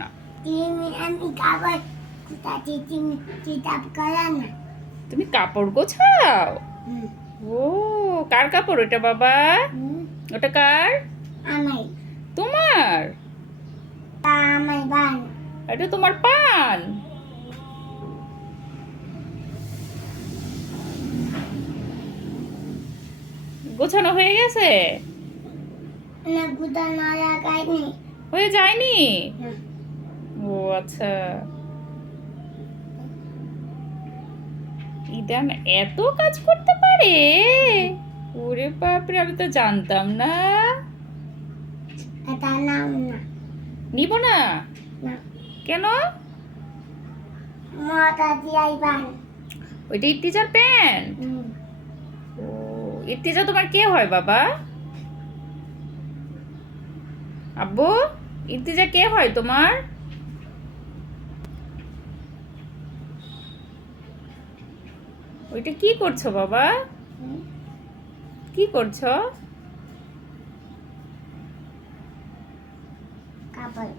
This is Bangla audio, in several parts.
না। আমি কাপড় কোথায় চিতাপ করা না। তুমি কাপড় গোছাও? হুম। ও, কার কাপড় ওটা বাবা? হুম। ওটা কার? আমার তোমার? আমার বান এটা তোমার পান? গোছানো হয়ে গেছে? না কোথাও না লাগাইনি। হয়ে যায়নি? না ও আচ্ছা। ইদান এত কাজ করতে পারে? ওরে বাপরে, আমি তো জানতাম না। এটা নাম না। নিব না? না কেন? মটা দিয়াই বান। ওইটা ইর্তিজার প্যান্ট? হুম। ও, ইর্তিজা তোমার কে হয় বাবা? আব্বু, ইর্তিজা কে হয় তোমার? ওইটা কি করছো বাবা? হুম। কি করছো? কাপড়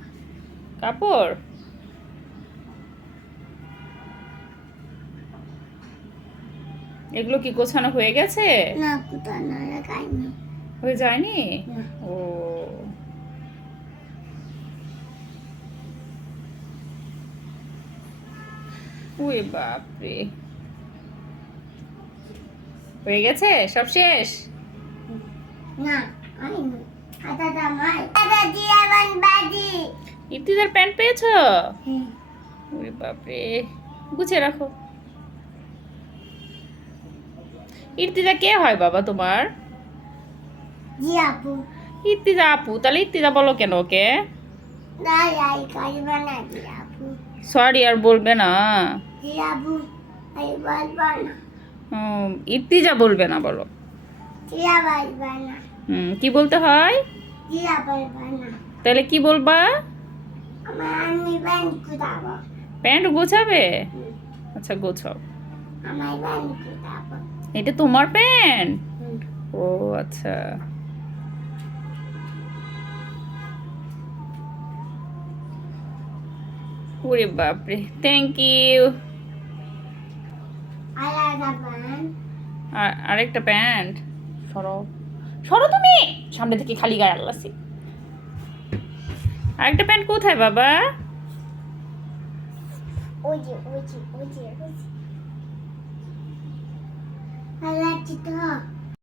কাপড়? এগুলো কি গোছানো হয়ে গেছে? না কোথাও না লাগাইনি। হয়ে যায়নি? না ও, ওরে বাপরে, হয়ে গেছে সব শেষ? না আমি এটা আমার এটা দিয়া বান বাদি। ইর্তিজার প্যান্ট পেয়েছো? হুম। ওরে বাপরে, গুছিয়ে রাখো। ইর্তিজা কে হয় বাবা তোমার? জিয়াপু ইর্তিজা আপু? তাহলে ইর্তিজা বলো কেন ওকে? দাই কাইবা না জিয়াপু। সরি আর বলবে না? জিয়াপু আই বলবা না। ইর্তিজা বলবে না বলো। জিয়া বলবা না। কি বলতে হয়? জিয়া বলবা না। তাহলে কি বলবা? আমার আমি ব্যাংক কুদাবো। প্যান্ট গোছাবে? আচ্ছা গোছাও। আমার ব্যাংক কুদাবো। এটা তোমার প্যান্ট? হুম। ও আচ্ছা। ওরে বাপরে, থ্যাংক ইউ। আলাদা বান আর আরেকটা প্যান্ট? সরো, সরো তুমি সামনে থেকে, খালি গায়ে আল্লাসি। আরেকটা প্যান্ট কোথায় বাবা? ওই যে আলাদা তো